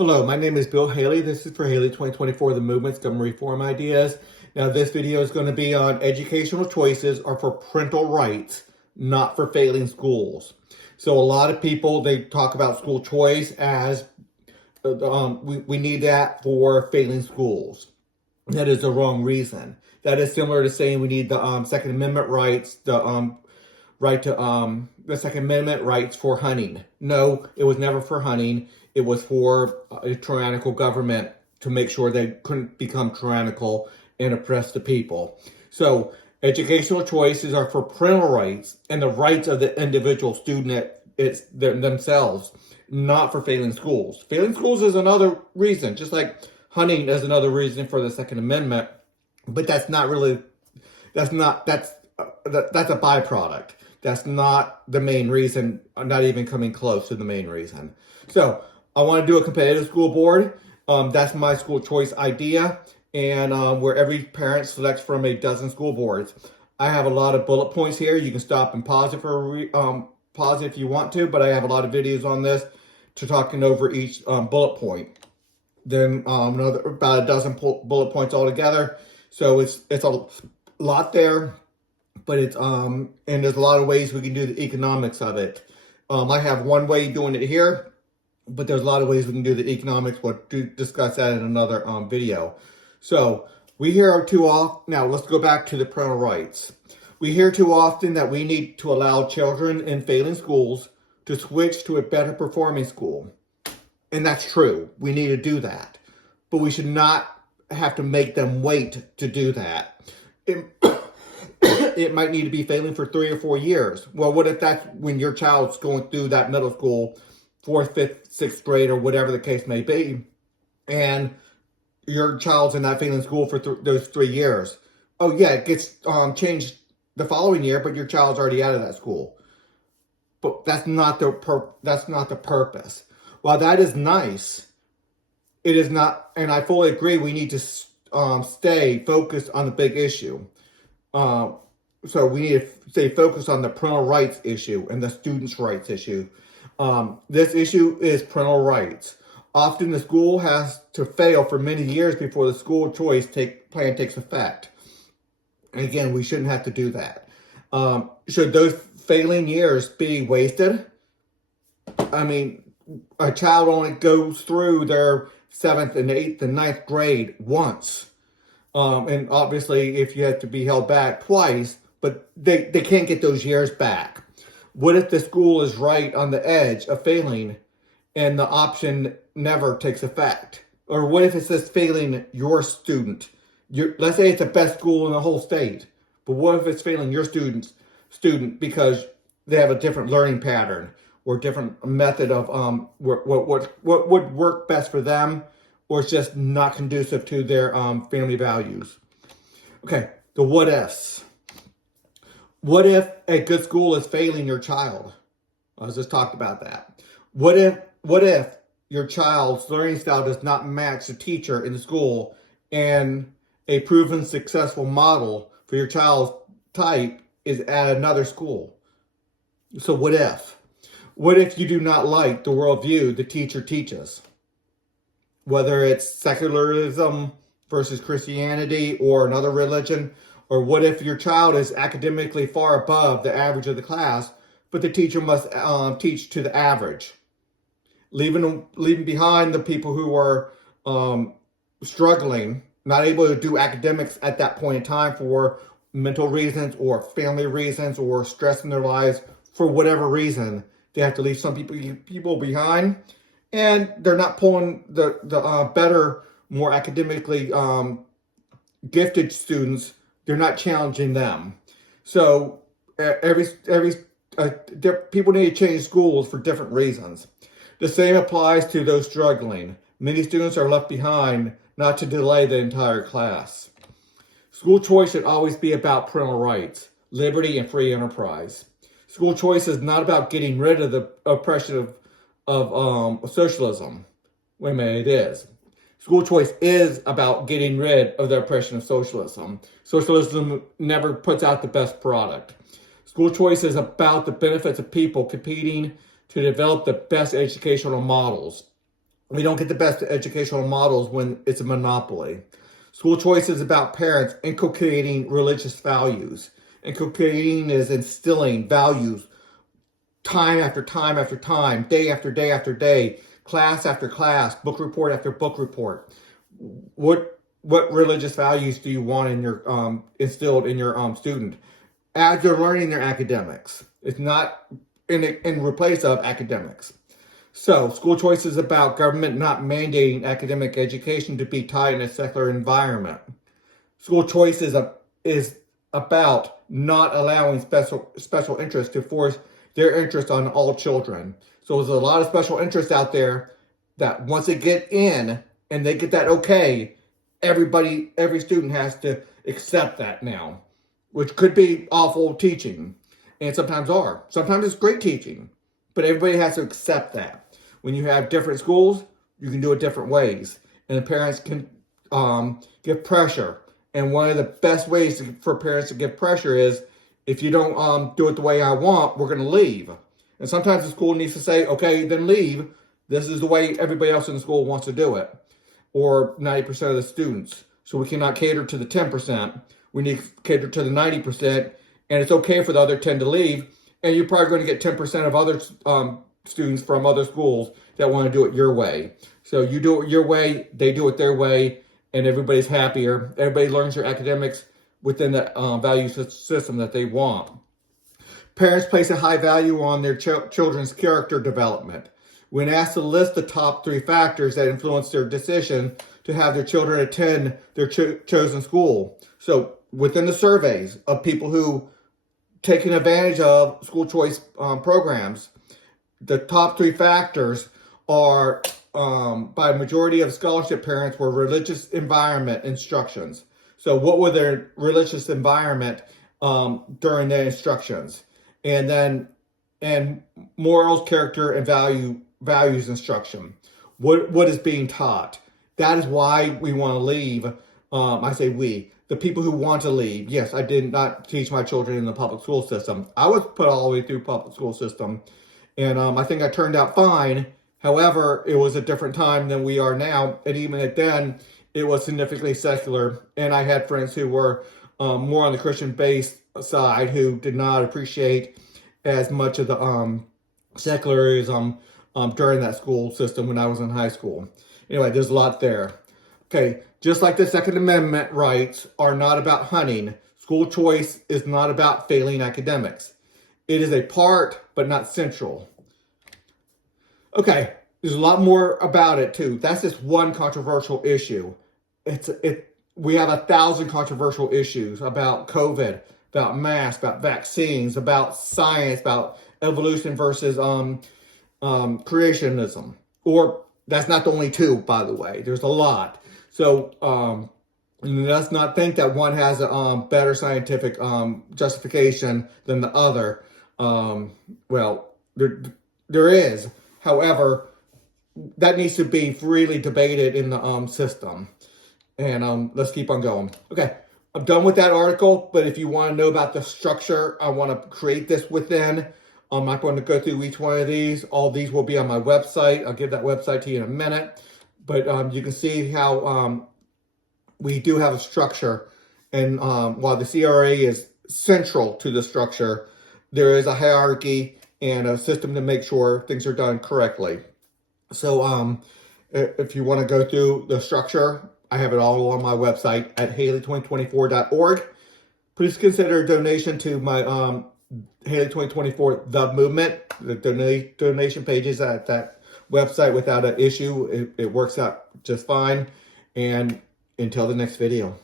Hello, my name is Bill Haley. This is for Haley 2024, the Movement's Government Reform Ideas. Now, this video is going to be on educational choices are for parental rights, not for failing schools. So a lot of people, they talk about school choice as we need that for failing schools. That is the wrong reason. That is similar to saying we need the Second Amendment rights, the right to the Second Amendment rights for hunting. No, it was never for hunting. It was for a tyrannical government to make sure they couldn't become tyrannical and oppress the people. So educational choices are for parental rights and the rights of the individual student themselves, not for failing schools. Failing schools is another reason, just like hunting is another reason for the Second Amendment, but that's not really, that's a byproduct. That's not the main reason, not even coming close to the main reason. So I want to do a competitive school board. That's my school choice idea, and where every parent selects from a dozen school boards. I have a lot of bullet points here. You can stop and pause it pause it if you want to, but I have a lot of videos on this to talking over each bullet point. Then about a dozen bullet points altogether. So it's a lot there, but it's and there's a lot of ways we can do the economics of it. I have one way of doing it here, but there's a lot of ways we can do the economics. We'll discuss that in another video. So we hear too often. Now let's go back to the parental rights. We hear too often that we need to allow children in failing schools to switch to a better performing school. And that's true. We need to do that. But we should not have to make them wait to do that. It might need to be failing for 3 or 4 years. Well, what if that's when your child's going through that middle school, 4th, 5th, 6th grade, or whatever the case may be, and your child's in that failing school for those 3 years? Oh yeah, it gets changed the following year, but your child's already out of that school. But that's not the purpose. While that is nice, it is not, and I fully agree, we need to stay focused on the big issue. So we need to stay focused on the parental rights issue and the students' rights issue. This issue is parental rights. Often the school has to fail for many years before the school choice plan takes effect. And again, we shouldn't have to do that. Should those failing years be wasted? I mean, a child only goes through their 7th and 8th and 9th grade once. And obviously, if you have to be held back twice, but they can't get those years back. What if the school is right on the edge of failing and the option never takes effect? Or what if it says failing your student? Let's say it's the best school in the whole state, but what if it's failing your student because they have a different learning pattern or different method of what would work best for them, or it's just not conducive to their family values? Okay, the what ifs. What if a good school is failing your child? I just talked about that. What if your child's learning style does not match the teacher in the school, and a proven successful model for your child's type is at another school? So what if? What if you do not like the worldview the teacher teaches? Whether it's secularism versus Christianity or another religion, or what if your child is academically far above the average of the class, but the teacher must teach to the average, leaving behind the people who are struggling, not able to do academics at that point in time for mental reasons or family reasons or stress in their lives. For whatever reason, they have to leave some people behind, and they're not pulling the better, more academically gifted students. They're not challenging them. So people need to change schools for different reasons. The same applies to those struggling. Many students are left behind, not to delay the entire class. School choice should always be about parental rights, liberty, and free enterprise. School choice is not about getting rid of the oppression of socialism. Wait a minute, it is. School choice is about getting rid of the oppression of socialism. Socialism never puts out the best product. School choice is about the benefits of people competing to develop the best educational models. We don't get the best educational models when it's a monopoly. School choice is about parents inculcating religious values. Inculcating is instilling values time after time after time, day after day after day, class after class, book report after book report. What religious values do you want in your instilled in your student as they're learning their academics? It's not in replace of academics. So, school choice is about government not mandating academic education to be taught in a secular environment. School choice is about not allowing special interests to force their interest on all children. So there's a lot of special interests out there that once they get in and they get that okay, every student has to accept that now, which could be awful teaching, and sometimes are. Sometimes it's great teaching, but everybody has to accept that. When you have different schools, you can do it different ways, and the parents can give pressure. And one of the best ways for parents to give pressure is, if you don't do it the way I want, we're going to leave. And sometimes the school needs to say, okay, then leave. This is the way everybody else in the school wants to do it. Or 90% of the students. So we cannot cater to the 10%. We need to cater to the 90%. And it's okay for the other 10 to leave. And you're probably going to get 10% of other students from other schools that want to do it your way. So you do it your way, they do it their way, and everybody's happier. Everybody learns their academics within the value system that they want. Parents place a high value on their children's character development. When asked to list the top 3 factors that influence their decision to have their children attend their chosen school. So within the surveys of people who taking advantage of school choice programs, the top 3 factors are, by a majority of scholarship parents, were religious environment instructions. So what were their religious environment during their instructions? And morals, character, and values instruction. What is being taught? That is why we want to leave. I say we. The people who want to leave. Yes, I did not teach my children in the public school system. I was put all the way through public school system. And I think I turned out fine. However, it was a different time than we are now. And even then, it was significantly secular. And I had friends who were more on the Christian-based side who did not appreciate as much of the secularism during that school system when I was in high school. Anyway, there's a lot there. Okay, just like the Second Amendment rights are not about hunting, school choice is not about failing academics. It is a part, but not central. Okay, there's a lot more about it too. That's just one controversial issue. We have 1,000 controversial issues about COVID, about masks, about vaccines, about science, about evolution versus creationism. Or that's not the only 2, by the way. There's a lot. So let's not think that one has a better scientific justification than the other. Well, there is. However, that needs to be freely debated in the system. And let's keep on going. Okay, I'm done with that article, but if you want to know about the structure, I want to create this within. I'm not going to go through each one of these. All these will be on my website. I'll give that website to you in a minute. But you can see how we do have a structure. And while the CRA is central to the structure, there is a hierarchy and a system to make sure things are done correctly. So if you want to go through the structure, I have it all on my website at Haley2024.org. Please consider a donation to my Haley 2024 The Movement. The donation pages at that website without an issue. It works out just fine. And until the next video.